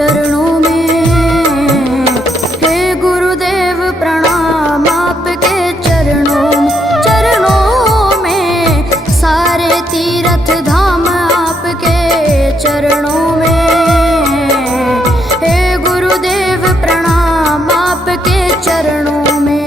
चरणों में। हे गुरुदेव प्रणाम आपके चरणों में, सारे तीर्थ धाम आपके चरणों में। हे गुरुदेव प्रणाम आपके चरणों में।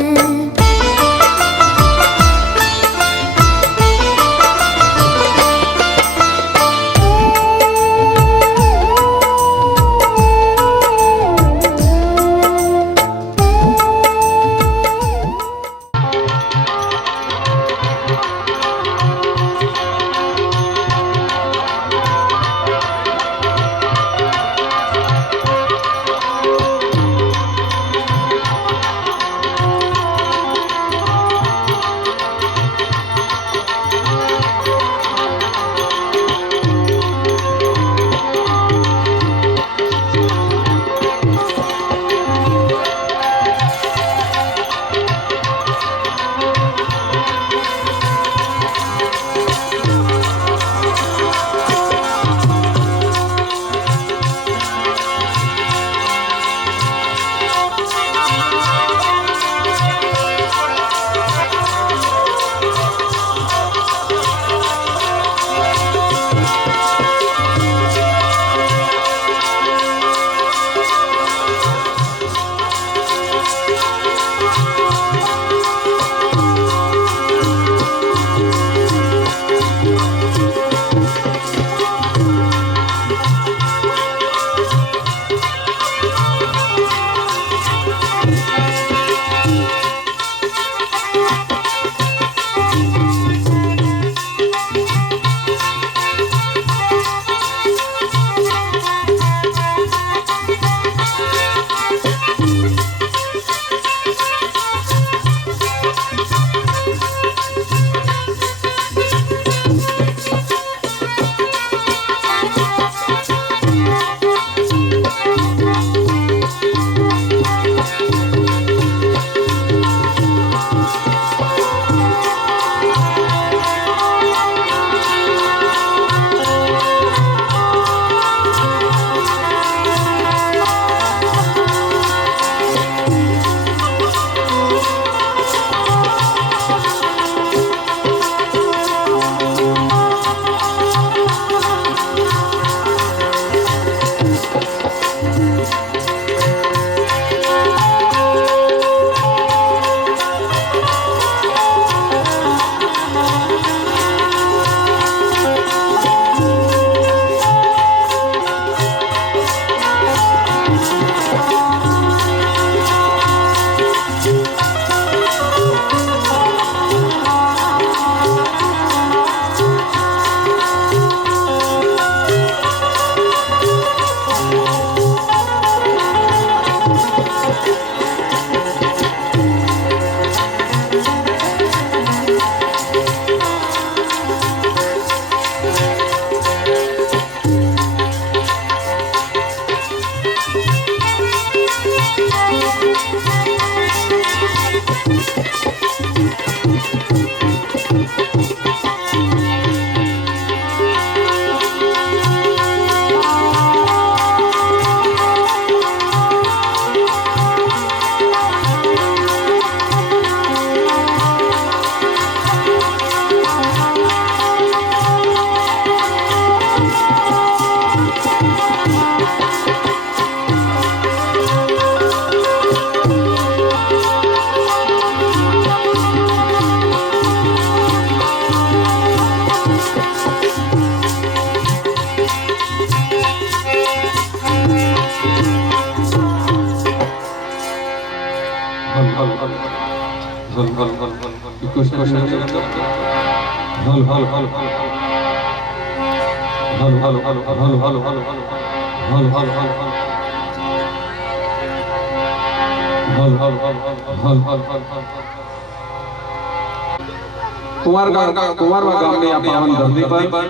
કુંવારવા ગામની આ પાવન ધરતી પર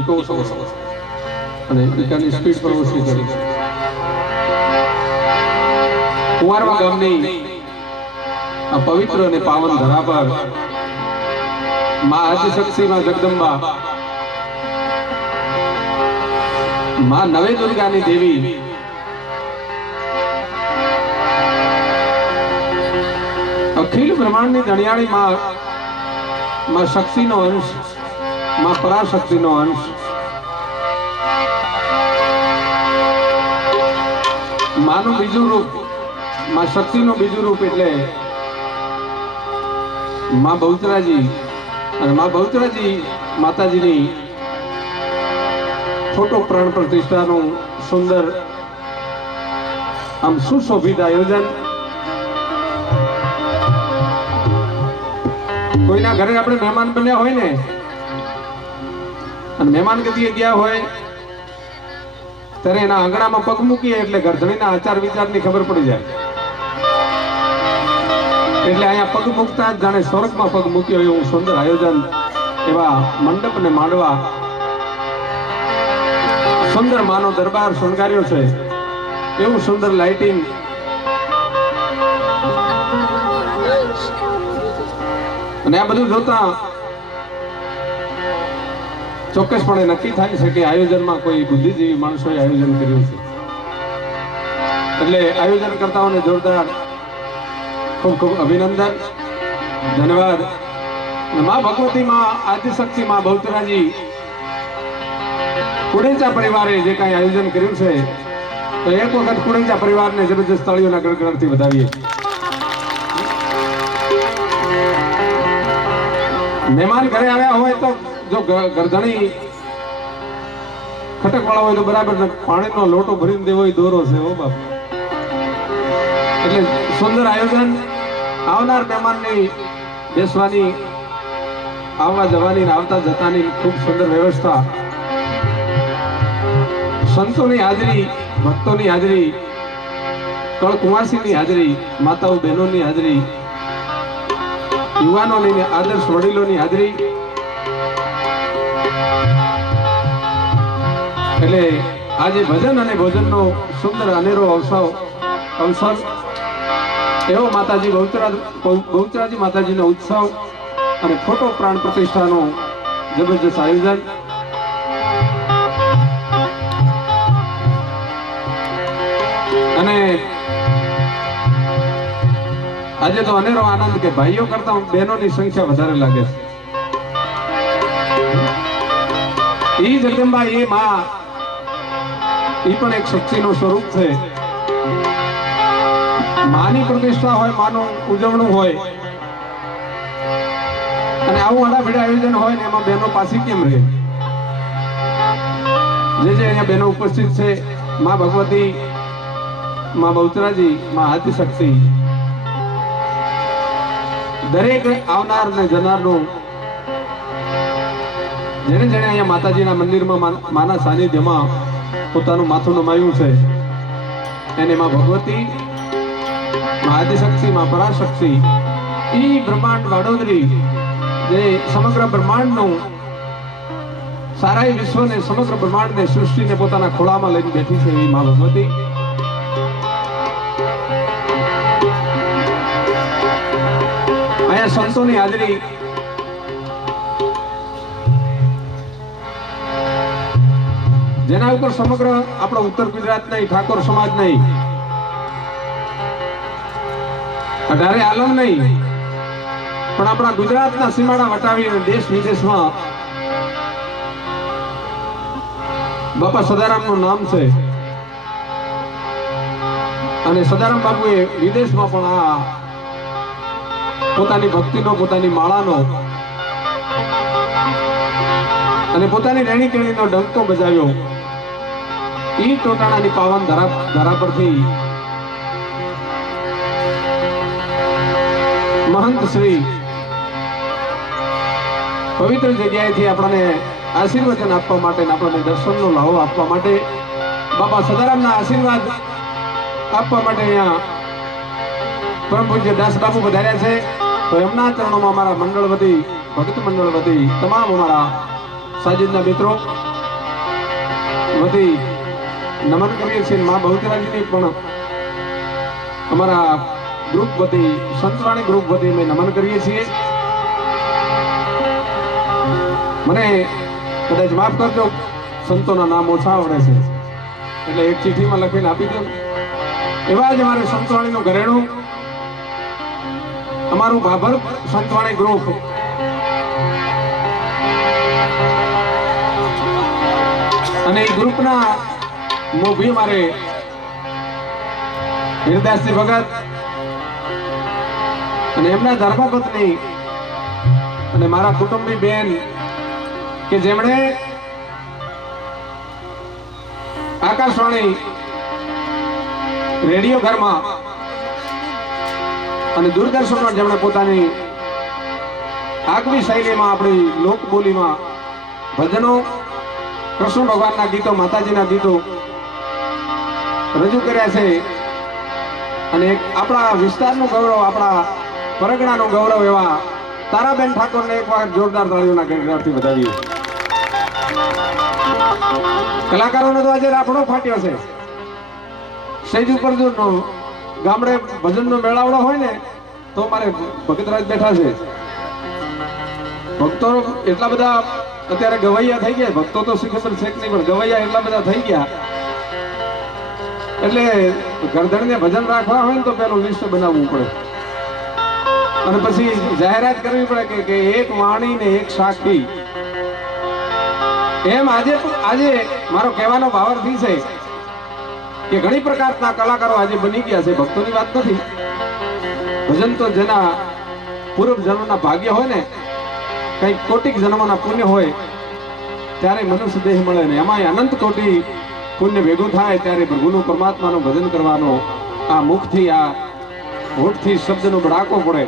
ઇકો અને ઇકાની સ્પીડ પર ઓછી કરી કુંવારવા ગામની આ પવિત્ર અને પાવન ધરા પર માં આદિશક્તિ માં જગદંબા માં નવે દુર્ગાની દેવી અખિલ બ્રહ્માંડની દણિયાળી માં શક્તિનો અંશ, માં પરાશક્તિનો અંશ, માનું બીજું રૂપ, માં શક્તિનું બીજું રૂપ એટલે માં બહુચરાજી. અને માં બહુચરાજી માતાજીની ફોટો પ્રાણ પ્રતિષ્ઠાનું સુંદર આમ સુશોભિત આયોજન. કોઈના ઘરે આપણે મહેમાન બન્યા હોય ને, અને મહેમાન ગતિએ ગયા હોય ત્યારે એના આંગણામાં પગ મૂકીએ એટલે ગરધણીના આચાર વિચારની ખબર પડી જાય. એટલે અહીંયા પગ મૂકતા જ જાણે સ્વર્ગમાં પગ મૂક્યો એવું સુંદર આયોજન, એવા મંડપ ને માંડવા, સુંદર માનો દરબાર શણગાર્યો છે, એવું સુંદર લાઇટિંગ. અને આ બધું જોતા ચોક્કસપણે નક્કી થાય છે કે આયોજનમાં કોઈ બુદ્ધિજીવી માણસોએ આયોજન કર્યું છે. એટલે આયોજન કરતાઓને જોરદાર ખૂબ ખૂબ અભિનંદન, ધન્યવાદ. માં ભગવતી, માં આદિશક્તિ, માં બહુચરાજી કુડેચા પરિવારે જે કાંઈ આયોજન કર્યું છે, તો એક વખત કુડેચા પરિવારને જબરજસ્ત તાળીઓના ગણગણથી વધાવીએ. મહેમાન ઘરે આવ્યા હોય તો જો ગરધણી ખટક વાળા હોય તો બરાબર પાણીનો લોટો ભરીને દેવો એ દોરો છે. હો બાપ, એટલે સુંદર આયોજન. આવનાર મહેમાનની બેસવાની, આવવા જવાની, આવતા જતાની ખૂબ સુંદર વ્યવસ્થા. સંતોની હાજરી, ભક્તોની હાજરી, કળકુંવાસીની હાજરી, માતાઓ બહેનોની હાજરી, યુવાનોની, આદર્શ વડીલોની હાજરી. એટલે આજે ભજન અને ભોજનનો સુંદર અનેરો અવસર એવો માતાજી બહુચરાજી માતાજીનો ઉત્સવ અને ફોટો પ્રાણ પ્રતિષ્ઠાનું જબરજસ્ત આયોજન. અને આજે તો અનેરો આનંદ કે ભાઈઓ કરતા બહેનોની સંખ્યા વધારે લાગે છે. ઈ જગદંબા, એ માં, ઈ પણ એક શક્તિનું સ્વરૂપ છે. માની પ્રતિષ્ઠા હોય, માનું ઉજવણું હોય, અને આવું આડાભેડા આયોજન હોય ને એમાં બહેનો પાછી કેમ રહે? જે અહીંયા બહેનો ઉપસ્થિત છે, માં ભગવતી, માં બહુચરાજી, માં આદિશક્તિ, દરેક આવનાર ને જનારનું, જેને જેને અહીંયા માતાજીના મંદિરમાં માના સાનિધ્યમાં પોતાનું માથું નમાયું છે, એને માં ભગવતી, માં આદિશક્તિ, માં પરાશક્તિ, ઈ બ્રહ્માંડ વાડોદરી, જે સમગ્ર બ્રહ્માંડનું, સારા વિશ્વને, સમગ્ર બ્રહ્માંડને, સૃષ્ટિને પોતાના ખોળામાં લઈને બેઠી છે એવી માં ભગવતી. અહીંયા સંતોની હાજરી, જેના ઉપર સમગ્ર આપણો ઉત્તર ગુજરાત નહીં, ઠાકોર સમાજ નહીં, અઢારે આલમ નહીં, પણ આપણા ગુજરાતના સીમાડા વટાવીને દેશ વિદેશમાં બાપા સદારામનું નામ છે. અને સદારામ બાપુએ વિદેશમાં પણ આ પોતાની ભક્તિનો, પોતાની માળાનો અને પોતાની રહેણી કેણીનો ડંકો બજાવ્યો. ઈ ટોટાણાની પાવન ધરા પરથી મહંત શ્રી પવિત્ર જગ્યાએથી આપણને આશીર્વચન આપવા માટે, આપણને દર્શનનો લાહો આપવા માટે, બાપા સદારામના આશીર્વાદ આપવા માટે અહીંયા પરમ પૂજ્ય દાસ બાપુ વધાર્યા છે. તો એમના ચરણોમાં અમારા મંડળ વતી, ભક્ત મંડળ વતી, તમામ અમારા સાજિદના મિત્રો વતી નમન કરીએ છીએ. મા બહુચરાજીની પણ અમારા ગ્રુપ વતી, સંતવાણી ગ્રુપ વતી અમે નમન કરીએ છીએ. મને કદાચ માફ કરજો, સંતોના નામ ઓછા આવડે છે, એટલે એક ચિઠ્ઠીમાં લખીને આપી દો. એવા જ અમારે સંતવાણીનું ઘરેણું અમારું ભાભર સંતવાણી ગ્રુપ અને એ ગ્રુપના મોભી મારે વીરદાસજી ભગત અને એમના ધર્મપત્ની અને મારા કુટુંબની બેન કે જેમણે આકાશવાણી રેડિયો ઘરમાં અને દૂરદર્શનમાં જેમણે પોતાની આગવી શૈલીમાં આપણી લોકબોલીમાં ભજનો કૃષ્ણ ભગવાનના ગીતો માતાજીના ગીતો રજૂ કર્યા છે અને આપણા વિસ્તારનું ગૌરવ આપણા પરગણાનું ગૌરવ એવા તારાબેન ઠાકોરને એક વાર જોરદાર તાળીઓના ગણગણાટથી વધાવીએ. કલાકારોનો તો આજે રાફડો ફાટ્યો છે. સ્ટેજ ઉપર જો ગામડે ભજનનો મેળાવડો હોય ને તો મારે ભગતરાજ બેઠા છે. ભક્તો એટલા બધા અત્યારે ગવૈયા થઈ ગયા. ભક્તો તો શી ખબર છે કે નહીં, પણ ગવૈયા એટલા બધા થઈ ગયા એટલે ગરદણને ભજન રાખવા હોય ને તો પેલું લિસ્ટ બનાવવું પડે અને પછી જાહેરાત કરવી પડે કે એક વાણી ને એક સાક્ષી. એમ આજે મારો કહેવાનો ભાવાર્થ છે કે ઘણી પ્રકારના કલાકારો આજે બની ગયા છે. ભક્તોની વાત નથી. ભજન તો જેના પૂર્વ જન્મના ભાગ્ય હોય ને, કઈ કોટિક જન્મના પુણ્ય હોય ત્યારે મનુષ્ય દેહ મળે ને એમાં અનંત કોટી પુણ્ય ભેગું થાય ત્યારે પ્રભુનું પરમાત્માનું ભજન કરવાનો આ મુખથી આ હોઠથી શબ્દનો બડાકો પડે.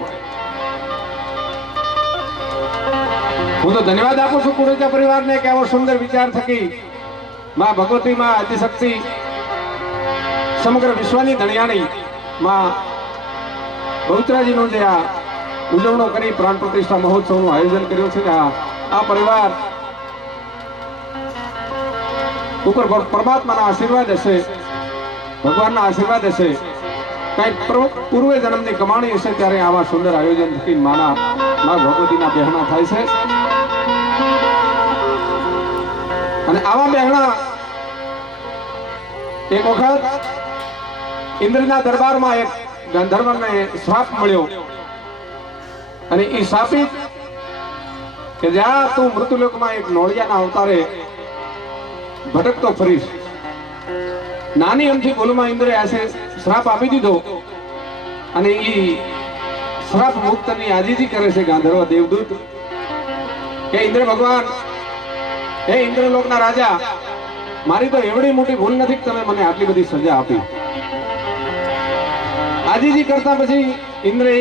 હું તો ધન્યવાદ આપું છું કુરેજા પરિવારને કે આવો સુંદર વિચાર થકી માં ભગવતી માં આદિશક્તિ સમગ્ર વિશ્વની ધણિયાણી માં બહુચરાજીનું જે આ ઉજવણો કરી પ્રાણ પ્રતિષ્ઠા મહોત્સવનું આયોજન કર્યું છે. આ પરિવાર ઉપર પરમાત્માના આશીર્વાદ હશે, ભગવાનના આશીર્વાદ હશે, કઈક પૂર્વ જન્મની કમાણી હશે ત્યારે આવા સુંદર આયોજન થકી માં ભગવતીના બહેણા થાય છે. અને આવા બહેણા એક વખત ઇન્દ્રના દરબારમાં એક ગંધર્વને શ્રાપ મળ્યો અને એ શાપિત કે જ્યાં તું મૃત્યુલોકમાં એક નોળિયાના અવતારે ભટકતો ફરીશ. નાની અમથી ભૂલમાં ઇન્દ્રે આશે શ્રાપ આપી દીધો અને એ શ્રાપ મુક્તની આજીજી કરે છે ગાંધર્વ દેવદૂત કે ઇન્દ્ર ભગવાન, હે ઇન્દ્રલોકના રાજા, મારી તો એવડી મોટી ભૂલ નથી કે તમે મને આટલી બધી સજા આપી. આજીજી કરતા પછી ઇન્દ્રએ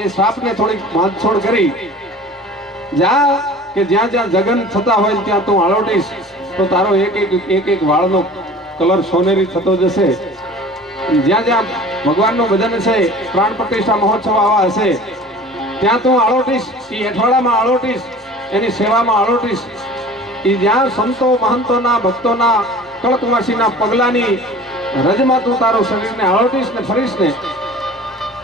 એ શ્રાપને થોડીક બાંધછોડ કરી જ્યાં જ્યાં જગન થતા હોય ત્યાં તું આળોટીશ તો તારો એક વાળનો કલર સોનેરી થતો જશે. જ્યાં જ્યાં ભગવાનનું ભજન છે, પ્રાણ પ્રતિષ્ઠા મહોત્સવ આવા હશે ત્યાં તું આળોટીશ, એ અઠવાડામાં આળોટીશ, એની સેવામાં આળોટીશ. એ જ્યાં સંતો મહંતોના ભક્તોના કળકવાસીના પગલાની રજમાં તું તારું શરીરને આળોટીશ ને ફરીશ ને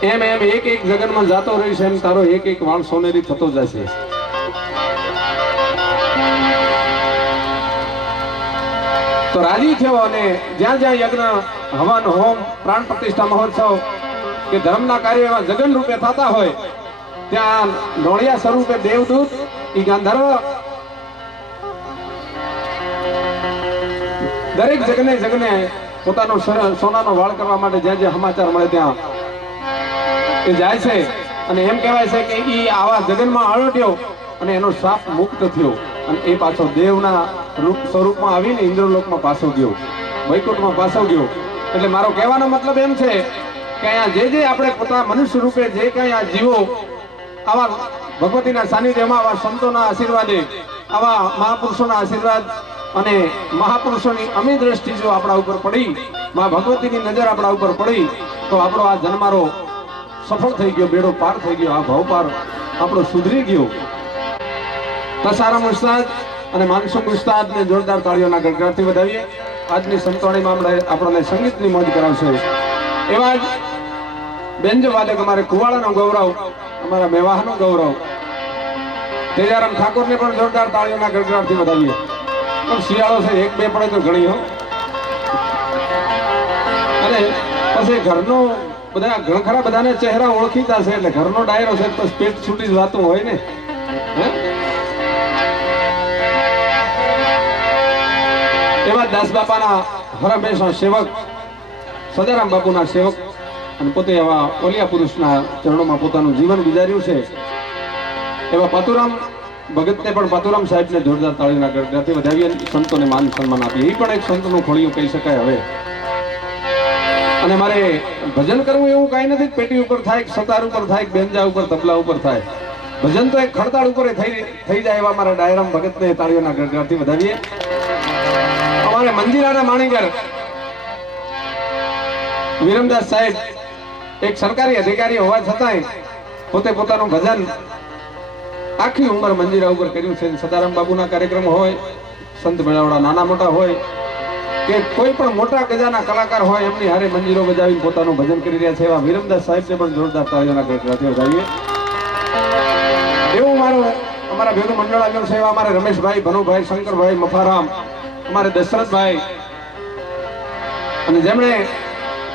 એમ એક જગનમાં જાતો રહીશ એમ તારો એક વાળ સોનેરી થતો જશે. તો રાજી થયો અને જ્યાં જ્યાં યજ્ઞ હવન હોમ પ્રાણ પ્રતિષ્ઠા મહોત્સવ કે ધર્મના કાર્ય એવા જગન રૂપે થતા હોય ત્યાં નોળિયા સ્વરૂપે દેવદૂત ઈ ગાંધર્વ દરેક જગને પોતાનો સોનાનો વાળ કરવા માટે જ્યાં જ્યાં સમાચાર મળે ત્યાં એ જાય છે અને એમ કહેવાય છે કે ઈ આવા જગનમાં આળોટ્યો અને એનો શ્રાપ મુક્ત થયો અને એ પાછો દેવના રૂપ સ્વરૂપમાં આવીને ઇન્દ્રલોકમાં પાછો ગયો, વૈકુંઠમાં પાછો ગયો. એટલે મારો કહેવાનો મતલબ એમ છે કે અહીંયા જે આપણે પોતાના મનુષ્ય રૂપે જે કંઈ આ જીવો આવા ભગવતીના સાનિધ્યમાં આવા સંતોના આશીર્વાદે આવા મહાપુરુષોના આશીર્વાદ અને મહાપુરુષોની અમી દ્રષ્ટિ જો આપણા ઉપર પડી, માં ભગવતીની નજર આપણા ઉપર પડી તો આપણો આ જન્મારો સફળ થઈ ગયો, બેડો પાર થઈ ગયો, આ ભાવ પાર આપણો સુધરી ગયો. તસારામ ઉસ્તાદ અને માનસુમ ઉસ્તાદને જોરદાર તાળીઓના ગણગણાટથી વધાવીએ. આજની સંતવાણીમાં આપણને સંગીતની મોજ કરાવશે એવા જ બેન્જો વાદક અમારે કુવાડાનો ગૌરવ, અમારા મેવાહનો ગૌરવ તેજારામ ઠાકોરને પણ જોરદાર તાળીઓના ગણગણાટથી વધાવીએ. પણ શિયાળો છે, એક બે પડે તો ઘણી હો. અને પછી ઘરનું બધા ઘણા ખરા બધાને ચહેરા ઓળખીતા છે એટલે ઘરનો ડાયરો છે તો પેટ છૂટી જ વાતું હોય ને. હે? એવા દાસ બાપાના હરમેશા સેવક સદારામ બાપુના સેવક અને પોતે એવા ઓલિયા પુરુષના ચરણોમાં પોતાનું જીવન ગુજાર્યું છે એવા પાતુરામ ભગતને પણ પાતુરામ સાહેબને જોરદાર તાળીના ગણગણથી વધાવીએ, સંતોને માન સન્માન આપીએ. એ પણ એક સંતનું ખોળિયું કહી શકાય હવે. અને મારે ભજન કરવું એવું કાંઈ નથી, પેટી ઉપર થાય, સતાર ઉપર થાય, બેન્જા ઉપર, તબલા ઉપર થાય. ભજન તો એક ખડતાળ ઉપર થઈ જાય એવા મારા ડાયરામ ભગતને તાળીઓના ગણગણથી વધાવીએ. અમારે મંજીરાના માણીગર વિરમદાસ સાહેબ એક સરકારી અધિકારી હોવા છતાંય પોતે પોતાનું ભજન આખી ઉંમર મંજીરા ઉપર કર્યું છે. સદારામ બાબુના કાર્યક્રમ હોય, સંત મેળાવડા નાના મોટા હોય કે કોઈ પણ મોટા ગજાના કલાકાર હોય, એમની હારે મંજીરો બજાવીને પોતાનું ભજન કરી રહ્યા છે એવા વિરમદાસ સાહેબને પણ જોરદાર તાળીઓના ગણગણથી વધાવીએ. એવું મારું અમારા ભેગું મંડળ આવ્યું છે એવા અમારે રમેશભાઈ, ભનુભાઈ, શંકરભાઈ, મફારામ, અમારે દશરથભાઈ, અને જેમણે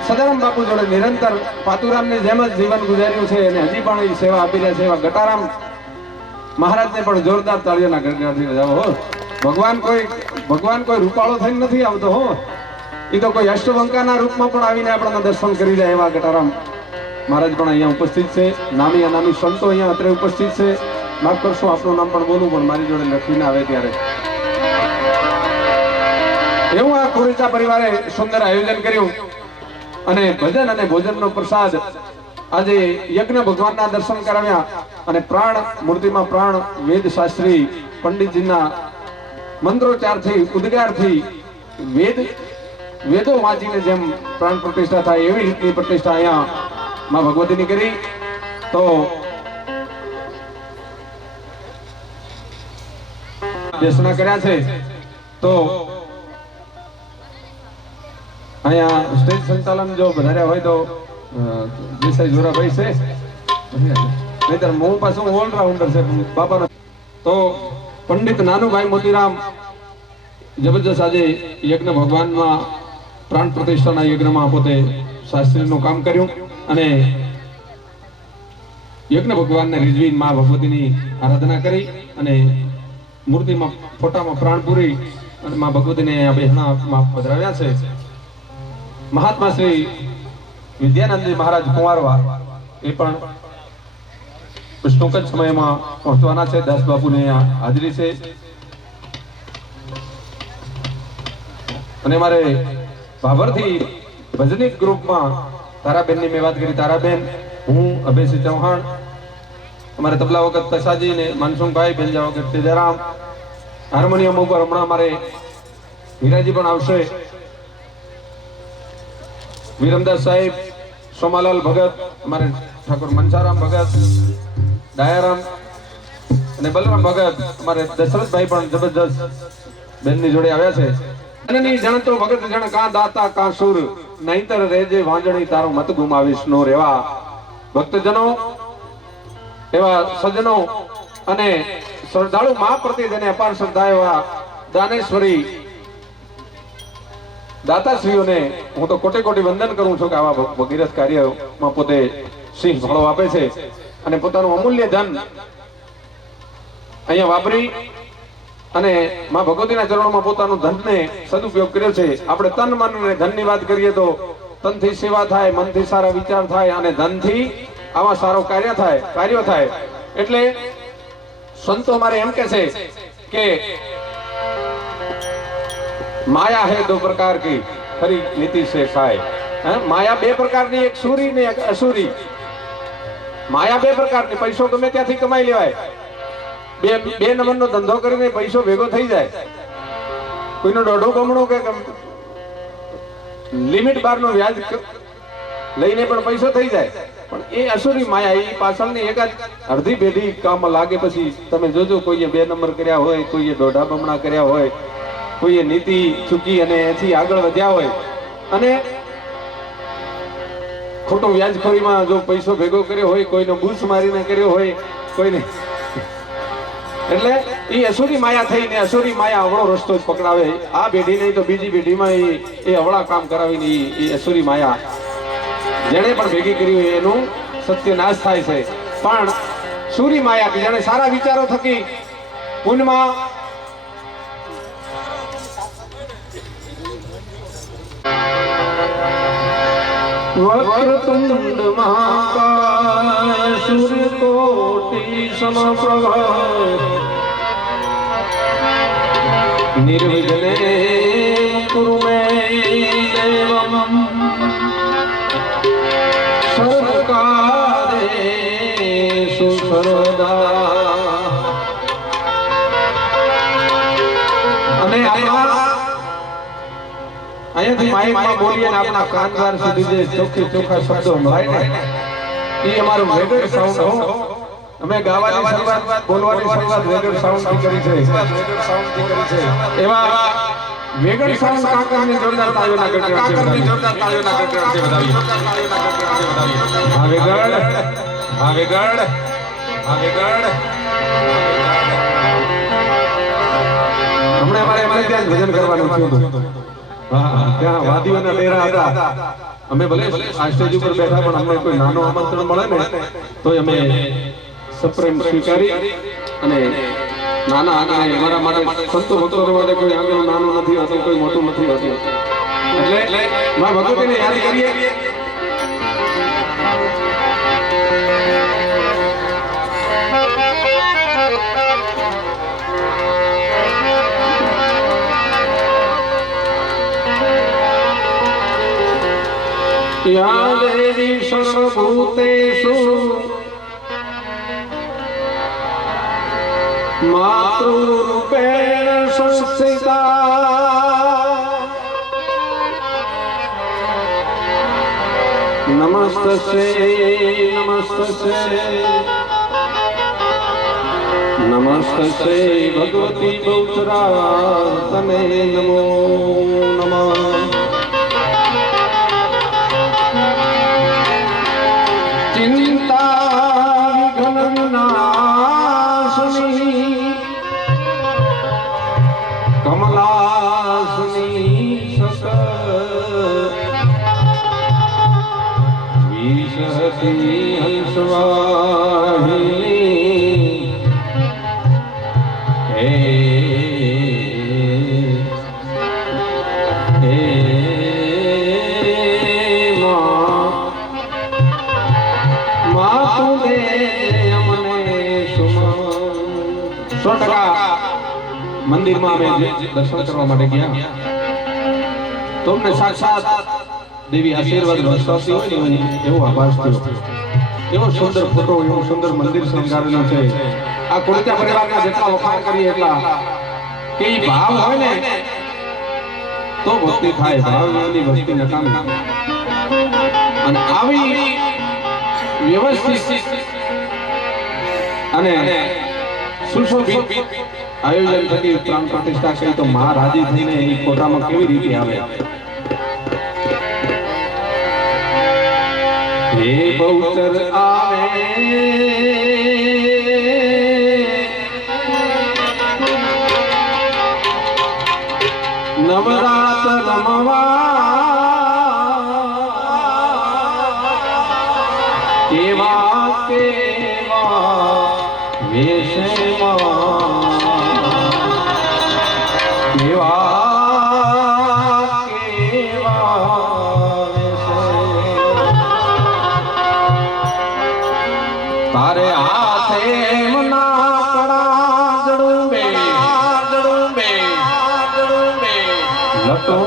સદારામ બાપુ જોડે નિરંતર પાતુરામની જેમ જ જીવન ગુજાર્યું છે અને હજી પણ એ સેવા આપી રહ્યા છે એવા ગટારામ મહારાજને પણ જોરદાર તાળીઓના ગણગણથી વધાવો. હો, ભગવાન કોઈ રૂપાળો થઈને નથી આવતો. હો, એ તો કોઈ અષ્ટવંકાના રૂપમાં પણ આવીને આપણને દર્શન કરી જાય એવા ગટારામ મહારાજ પણ અહીંયા ઉપસ્થિત છે. નામી અનામી સંતો અહીંયા અત્રે ઉપસ્થિત છે. માફ કરશો, આપનું નામ પણ બોલું પણ મારી જોડે લખીને આવે ત્યારે. એવું આ કુરેચા પરિવારે સુંદર આયોજન કર્યું અને ભજન અને ભોજનનો પ્રસાદ આજે યજ્ઞ ભગવાનના દર્શન કરાવ્યા અને પ્રાણ મૂર્તિમાં પ્રાણ વેદ શાસ્ત્રી પંડિતજીના મંત્રોચ્ચારથી ઉદ્ગારથી વેદો વાંચીને જેમ પ્રાણ પ્રતિષ્ઠા થાય એવી રીતની પ્રતિષ્ઠા અહીંયા માં ભગવતીની કરી. તો દેશના કર્યા છે. તો અહીંયા સ્ટેજ સંચાલન જો વધારે હોય તો દેસાઈ જોરાભાઈ છે, નહીતર હું પાછું ઓલરાઉન્ડર છે બાપાનો. તો પંડિત નાનુભાઈ મોતીરામ જબરજસ્ત આજે યજ્ઞ ભગવાનમાં પ્રાણ પ્રતિષ્ઠાના યજ્ઞમાં પોતે શાસ્ત્રીનું કામ કર્યું અને યજ્ઞ ભગવાનને રીઝવીને મા ભગવતીની આરાધના કરી અને મૂર્તિમાં ફોટામાં પ્રાણ પૂરી અને મા ભગવતીને આ બેહણામાં પધરાવ્યા છે. મહાત્મા શ્રી વિદ્યાનંદજી મહારાજ કુંવારવા એ પણ ટૂંક જ સમયમાં પહોંચવાના છે. દાસ બાપુને અહીંયા હાજરી છે. અને મારે ભાભરથી ભજનિક ગ્રુપમાં તારાબેનની મેં વાત કરી. તારાબેન, હું અભયસિંહ ચૌહાણ, અમારે તબલા વખત તસાજી ને માનસુમભાઈ, બેન્જા વખત તેજારામ, હાર્મોનિયમ ઉપર હમણાં અમારે હીરાજી પણ આવશે, વિરમદાસ સાહેબ, સોમાલાલ ભગત, અમારે ઠાકોર મનસારામ ભગત, ડાયારામ અને બલરામ ભગત, અમારે દશરથભાઈ પણ જબરજસ્ત બેનની જોડે આવ્યા છે. જનની જણતો ભગત જણ કા દાતા કા સુર, નહીતર રેજે વાંજણી તારું મત ગુમાવીશ નો રેવા. ભક્તજનો, એવા સજ્જનો અને શ્રદ્ધાળુ મા પ્રત્યે જેને અપાર શ્રદ્ધા એવા દાનેશ્વરી દાતાશ્રીઓને હું તો કોટી કોટી વંદન કરું છું કે આવા ભગીરથ કાર્યમાં પોતે સિંહ ફળો આપે છે અને પોતાનું અમૂલ્ય ધન અહીંયા વાપરી અને માં ભગવતીના ચરણોમાં પોતાનું ધનને સદુપયોગ કર્યો છે. આપણે તન મન અને ધનની વાત કરીએ તો તનથી સેવા થાય, મનથી સારા વિચાર થાય અને ધનથી આવા સારો કાર્યો થાય. એટલે સંતો મારે એમ કે છે કે माया है दो प्रकार की खरी नीति से खाए. माया બે પ્રકારની, એક સુરી ને એક અસુરી. માયા બે પ્રકારની, પૈસો ગમે ત્યાંથી કમાઈ લેવાય, બે નંબરનો ધંધો કરીને પૈસો ભેગો થઈ જાય, કોઈનો દોઢો બમણો કે લિમિટ બારનો વ્યાજ લઈને પણ પૈસો થઈ જાય. પણ એ અસુરી માયા, એ પાછળની એક અડધી પેઢી કામ લાગે પછી તમે જોજો કોઈએ 2 નંબર કર્યા હોય, કોઈએ દોઢા બમણા કર્યા હોય, કોઈએ નીતિ ચૂકી અને એથી આગળ વધ્યા હોય અને ખોટું વ્યાજખોરીમાં જો પૈસો ભેગો કર્યો હોય, કોઈનો બૂસ મારીને કર્યો હોય, કોઈને, એટલે એ અસુરી માયા થઈને અસુરી માયા અવળો રસ્તો જ પકડાવે. આ પેઢી નહીં તો બીજી પેઢીમાં એ અવળા કામ કરાવીને એ અસુરી માયા જેણે પણ ભેગી કર્યું એનું સત્યનાશ થાય છે. પણ સૂરી માયા કે જેણે સારા વિચારો થકી પુણ્યમાં વક્રતુંડ મહાકાય સૂર્યકોટિ સમપ્રભ નિર્વિઘ્ને કુરુ મે દેવમ સર્વકાર્યેષુ સર્વદા. અને અહીંયાથી માઇકમાં બોલીએ ને આપણા કાન દ્વાર સુધી જે ચોખ્ખે ચોખ્ખા શબ્દો મળાય ને એ અમારું વેગળ સાઉન્ડ હો. અમે ગાવાની શરૂઆત બોલવાની શરૂઆત વેગળ સાઉન્ડથી કરી છે. એવા વેગળ સાઉન્ડ કાકરની જોરદાર તાળીઓના ગણગણાટથી વધાવીએ. હા વેગળ, હા વેગળ, હા વેગળ. હમણાં અમારે ત્યાં ભજન કરવાનું થયું હતું. હા, ત્યાં વાદીઓના ડેરા હતા. અમે ભલે આ સ્ટેજ ઉપર બેઠા પણ અમને કોઈ નાનો આમંત્રણ મળે ને તો અમે સપ્રેમ સ્વીકારી અને નાના આંગણે અમારા માટે સંતો ભક્તો માટે કોઈ આંગણ નાનું નથી હોતું, કોઈ મોટું નથી હોતું. એટલે મા ભગવતીને યાદ કરીએ. યા દેવી સર્વભૂતેષુ માતૃરૂપેણ સંસ્થિતા નમસ્તસ્યૈ નમસ્તસ્યૈ નમસ્તસ્યૈ ભગવતી બહુચરાતને નમો નમઃ. ચિંતા વિઘ્ન વિનાશિની કમલાસની સસ વિશહતી હંસવાહિની હે હે 100% મંદિરમાં અમે દર્શન કરવા માટે ગયા તો અમને સાક્ષાત દેવી આશીર્વાદ વરસાવતી હોય ને એવો આભાસ થયો. એવો સુંદર ફોટો, એવું સુંદર મંદિર શણગારેલું છે. આ કોળિકા પરિવારના જેટલા વખાણ કરીએ એટલા કે ઈ ભાવ હોય ને તો ભક્તિ થાય. ભાવ વિનાની ભક્તિ નકામી. અને આવી વ્યવસ્થિત અને સુશોભિત આયોજન થકી પ્રાણ પ્રતિષ્ઠા કરી તો મહારાજી થઈને એ કોટામાં કેવી રીતે આવે. હે બહુચર આવે નવરાત રમવા કેવા કેવા વેશમાં કેવા કેવા વેશે તારે હાથે મના કડા જડુંબે લટો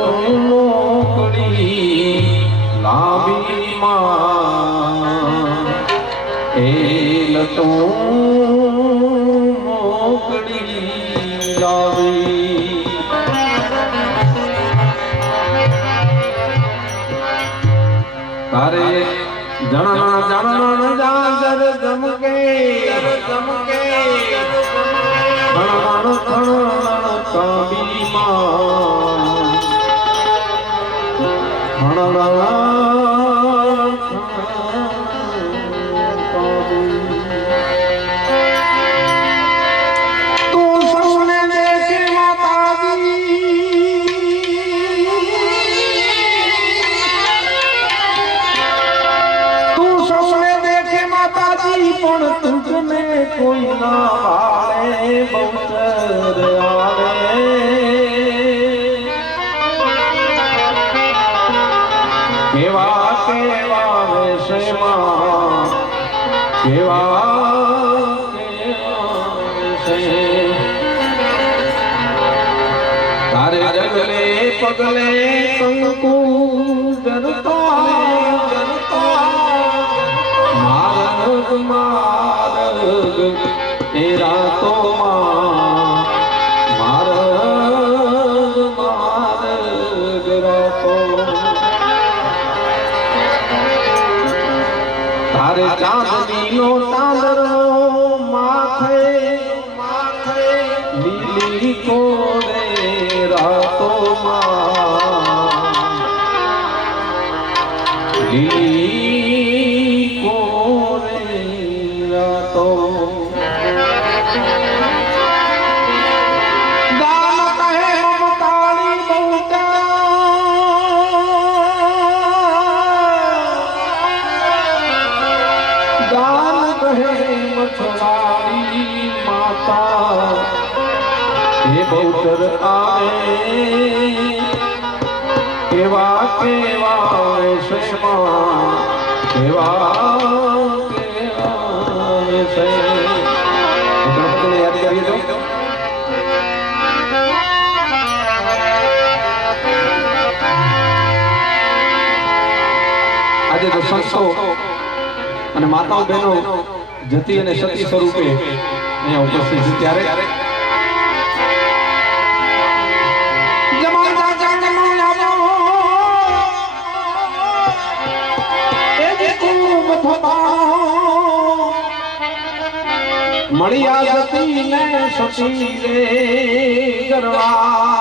મોકળી લાંબી માં એ લટો મોકળી લાવી તારે જણા જણા જાજર જમકે ખણ ખણ કાબી માં પણ તુજને કોઈ ના ભાળે બહુચર આવે કેવા કેવા વેશમાં કેવા તારે જગલે પગલે કંકુ જનતા માર્ગ માર્ગ એ રાતોમાં માર્ગ માર્ગ રાતો તારે ચાંદનીનો ચાંદરો માથે માથે લીલી કોરે રાતોમાં લીલી કોરે રાતો ગાન કહે મમતાળી બહુચા ગાન કહે મછલાળી માતા એ બહુચર આવે કેવા કેવા વેશમાં કેવા કેવા વેશે ગણપતિને યાદ કરીએ તો આજે તો સંતો અને માતાઓ બહેનો જતી અને સતી સ્વરૂપે અહીંયા ઉપસ્થિત છે ત્યારે મળ્યા જતી ને સતી રે કરવા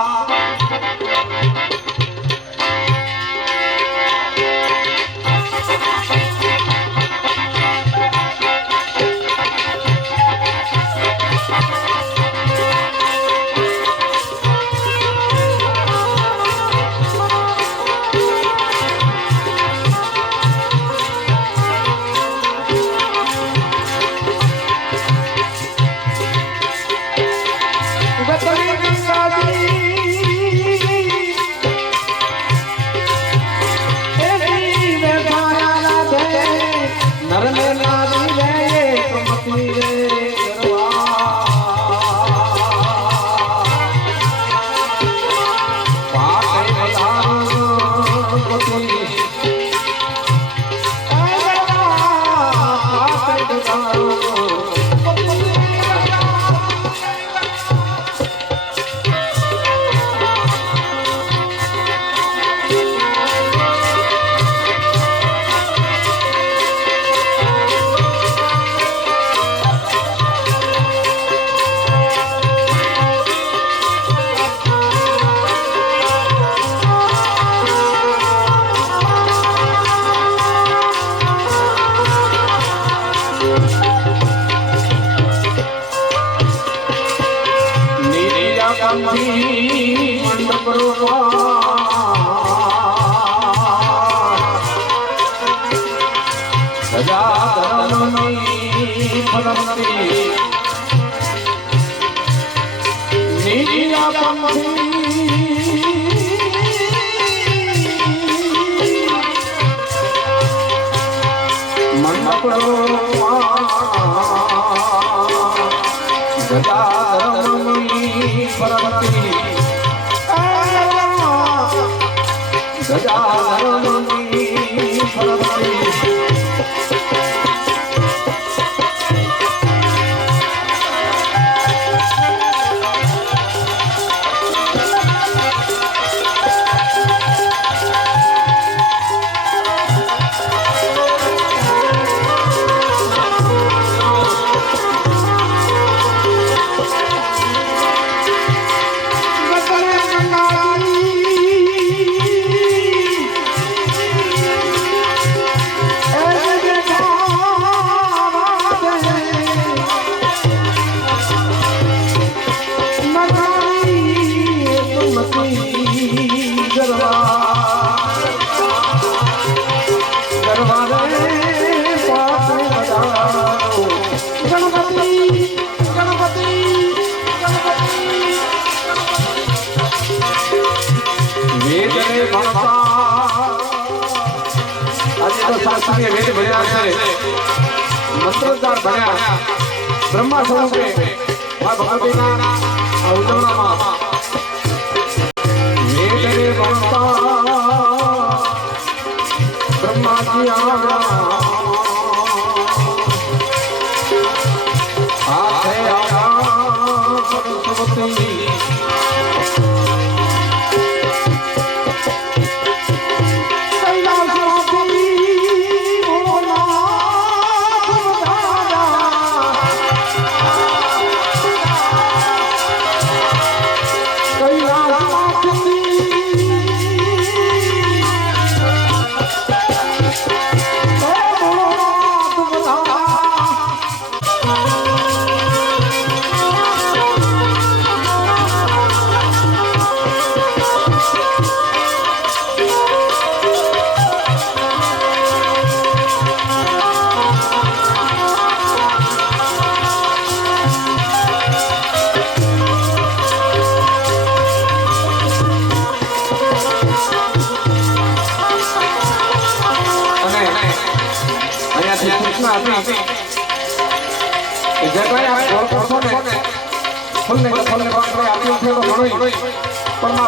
મંડપ તો શાસ્ત્રીય વેદ ભણ્યા છે, મંત્રોચ્ચાર ભણ્યા, બ્રહ્મા સ્વરૂપે આ ભગવતીના આ ઉજવણામાં વેદને ભણતા બ્રહ્માજી આવ્યા, હાથે આવ્યા સરસ્વતી.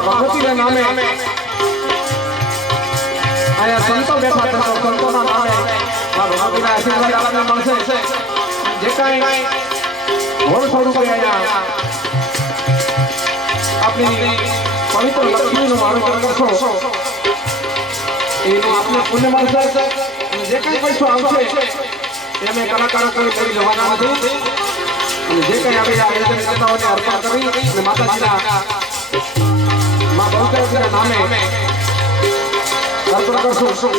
ભગવતીના નામે અહીંયા સંતો બેઠા હતા, સંતોના નામે ભગવતીના આશીર્વાદ આપણને મળશે. જે કાંઈ હોળ સ્વરૂપે અહીંયા આપણી પવિત્ર લક્ષ્મીનું વાવેતર કરશો એનું આપને પુણ્ય મળશે. અને જે કાંઈ પૈસો આવશે એને કલાકારો કોઈ લઈ જવાના નથી. અને જે કંઈ આપણે આ આયોજન કરતાઓને અર્પણ કરી અને માતાજીના મા બહુચરાજીના નામે અર્પણ કરશું.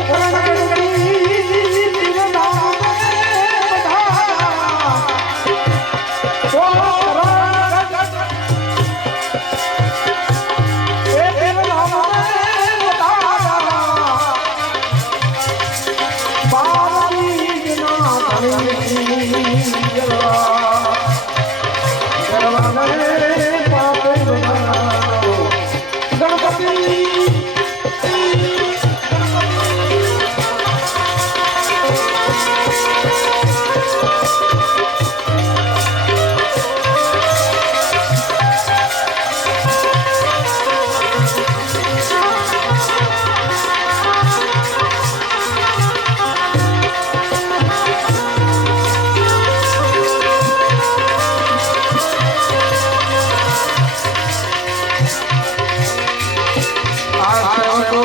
Oh,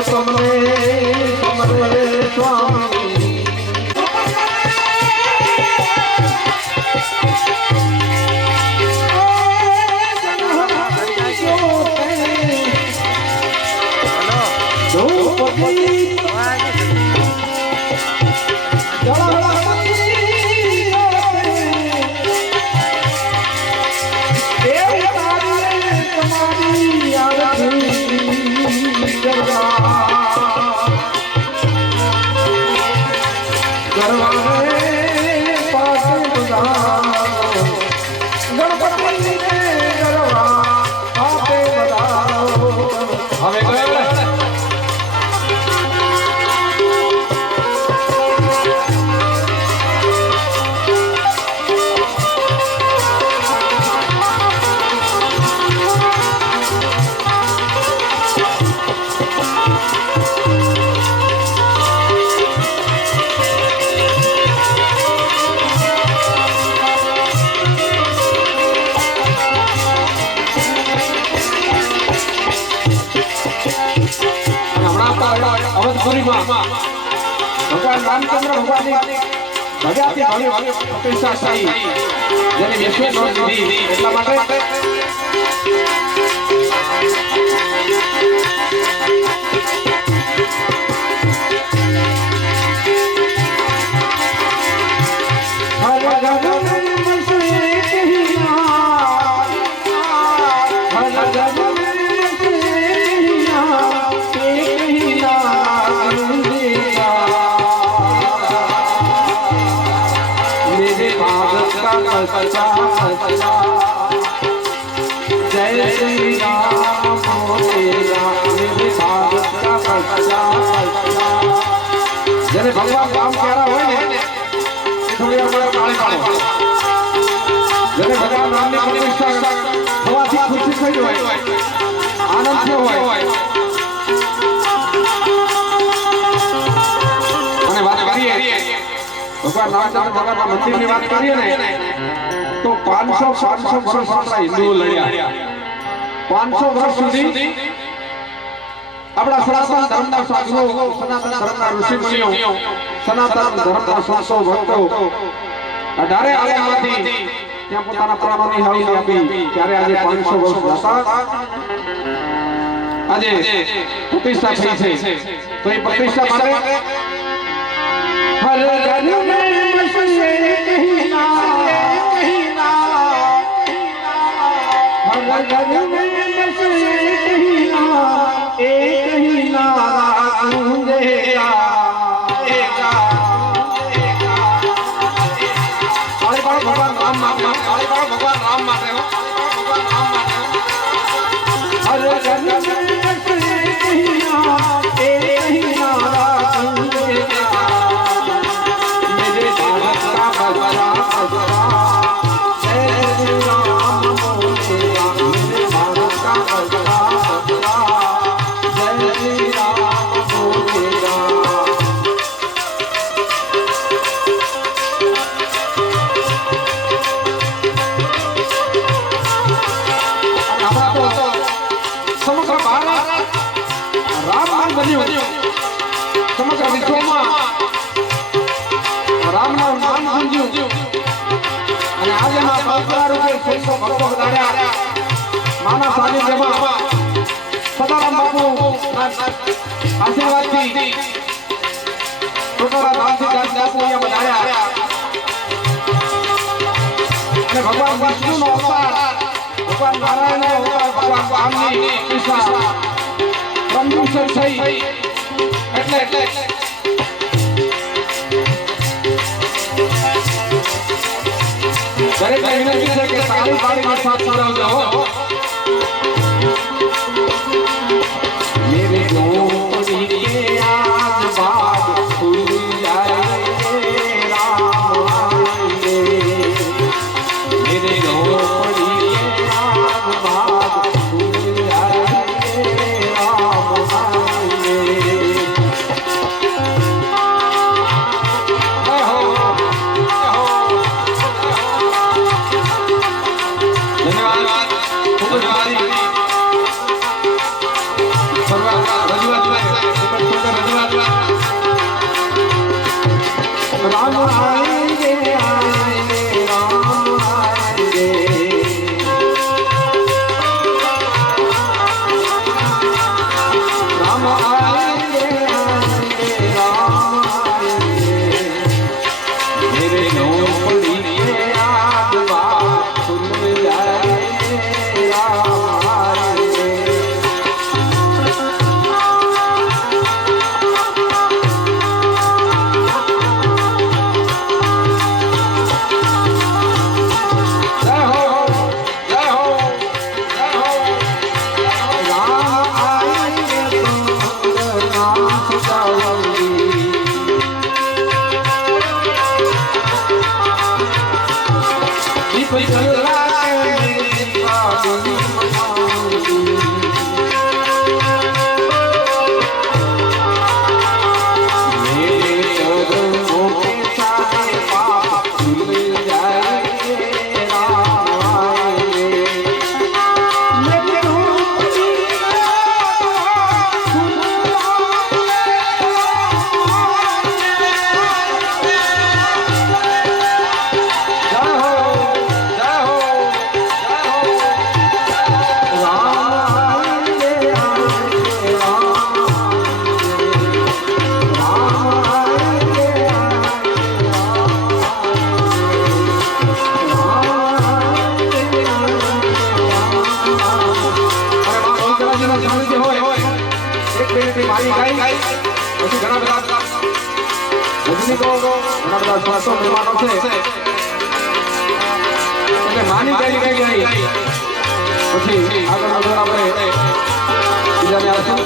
તમને સમરે સ્વામી ભગવાન રામચંદ્ર ભગવાનની ભવ્યાથી ભવ્ય પ્રતિષ્ઠા થઈ જેને વિશ્વ દીધી એટલા માટે जय श्री राम जने भगवान राम प्यारा હોય ને થોડી વાર કાળે કાળે જને ભગવાન રામની પ્રતિષ્ઠા થવાથી ખુશી થઈ હોય આનંદ થયો હોય અને વાત કરીએ ભગવાન રામચંદ્ર ભગવાનના મંદિરની વાત કરીએ ને તો 500 વર્ષ આપણા હિન્દુઓ લડ્યા 500 વર્ષ સુધી આપણા સનાતન ધર્મના સાધુઓ સનાતન ધર્મના ઋષિમુનિઓ સનાતન ધર્મના સંતો ભક્તો 18 આલમમાંથી ત્યાં પોતાના પ્રાણોની હાજરી આપી ત્યારે આજે 500 વર્ષ જતા આજે પ્રતિષ્ઠા થઈ છે તો એ પ્રતિષ્ઠા માટે હર જન મેં મસલે કહીના हर घर में मसले कहीना एक ही नारा गूंजेगा भगवान राम माते हो हर घर में मसले कहीना एक ही नारा गूंजेगा मेरे भारत का बजरा સમગ્ર વિશ્વમાં રામનું નામ ગુંજ્યું અને આજે ના રૂપે સંતો ભક્તો વધાર્યા માના સાનિધ્યમાં સદારામ બાપુ આશીર્વાદથી ટોટલા ધામથી દાસ અહીંયા વધાર્યા અને ભગવાન વિષ્ણુનો અવતાર ભગવાન નારાયણનો અવતાર ભગવાન રામની પ્રતિષ્ઠા બ્રહ્મદૂષણ થઈ એટલે દરેક વિનંતી છે કે તાળી પાડીને સાથ સરાવજો હો મેરે જોડી કે આજ બાદ ખુલ જાયે રામ આયે મેરે જોડી કે આજ બાદ ખુલ જાયે રામ આયે ધન્યવાદ એક મિનિટની મારી ગાઈ પછી ઘણા બધા ભજનીકો ઘણા બધા શ્વાસો મહેમાનો છે એટલે માની ગાઈ પછી આગળ આગળ આપણે બીજાને આવશું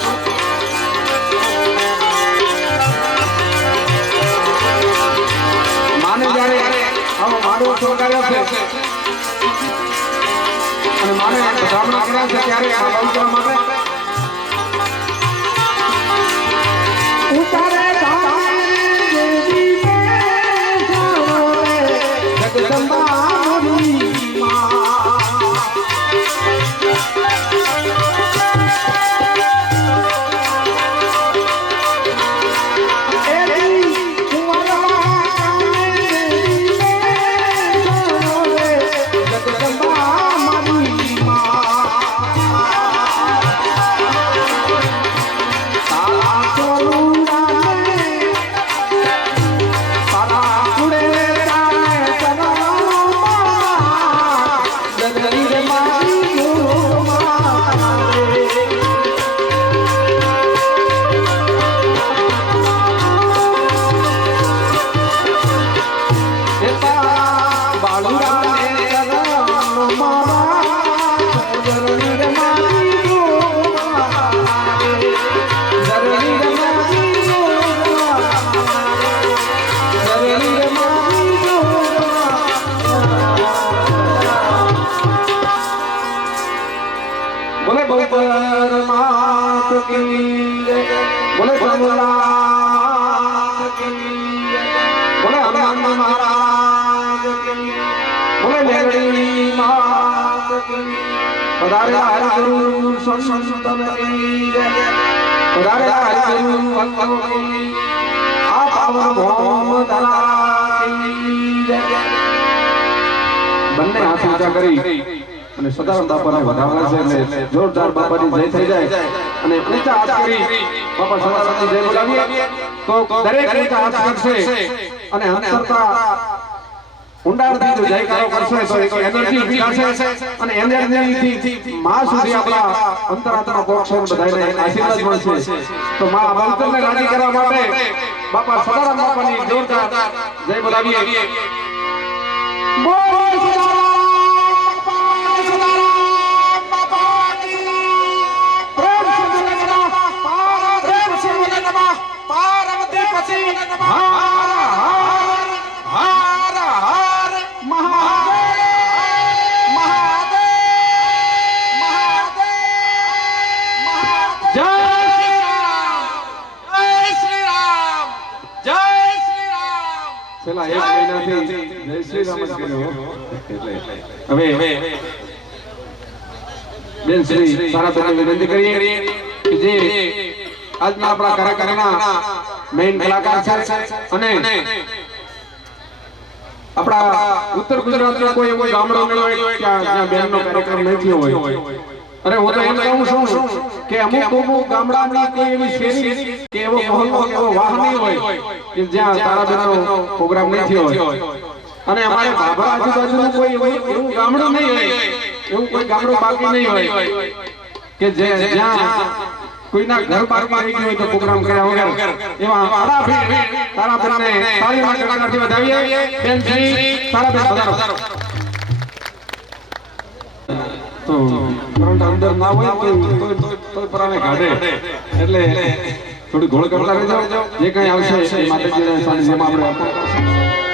માને જ્યારે આવો મારો છોડાયો છે અને મારે બ્રાહ્મણ કર્યા છે ત્યારે આ બાળકો માટે ઉતારે દેવી જગદંબા મોરી बोले बोले हनुमान महाराज बोले लेगड़ी मात पधारे हरिगुरु संतन पधारे हरिगुरु आप अमर भौम બંને હાથ ઊંચા કરી અને સદારામ બાપાને વધાવવા છે એટલે જોરદાર બાપાની જય થઈ જાય અને ઊંચા હાથ કરી બાપા સદારામની જય બોલાવીએ તો દરેક ઊંચા હાથ કરશે અને અંતરતા ઊંડાણથી જો જયકારો કરશે તો એક એનર્જી વિકાસે અને એનર્જીથી માં સુધી આપણા અંતરાત્મા પોક્ષણ બધાને આશીર્વાદ મળશે તો માં ભક્તોને રાજી કરવા માટે બાપા સદારામ બાપાની જોરદાર જય બોલાવીએ બોલ છેલ્લા એક મહિનાથી જય શ્રી રામ જ કર્યો એટલે હવે બેન શ્રી સારાબેનને વિનંતી કરીએ કે જે આજના આપણા કાર્યક્રમના મેઇન કલાકાર છે અને આપણા ઉત્તર ગુજરાતનું કોઈ એવું ગામડું ન હોય જ્યાં બેનનો કાર્યક્રમ ન થયો હોય અરે હું તો એમ કહું છું કે અમુક ગામડાની કોઈ એવી શેરી કે એવો મહોલ્લો કે એવો વાહ નહીં હોય કે જ્યાં તારાબેનનો પ્રોગ્રામ ન થયો હોય અને અમારે બાબરા આજુબાજુનું કોઈ એવું ગામડું નહીં હોય એવું કોઈ ગામડું બાકી નહીં હોય કે જ્યાં કોઈના ઘર બાકી રહી ગયું હોય તો પ્રોગ્રામ કર્યા વગર એવા તારાબેનને તાળીના ગણગણાટથી વધાવીએ બેન શ્રી તારાબેન પધારો તો કરંટ અંદર ના હોય તો પરાને કાઢે એટલે થોડી ઘોળ કરતા રહેજો જે કઈ આવશે એ માતાજીના સાનિધ્યમાં આપણે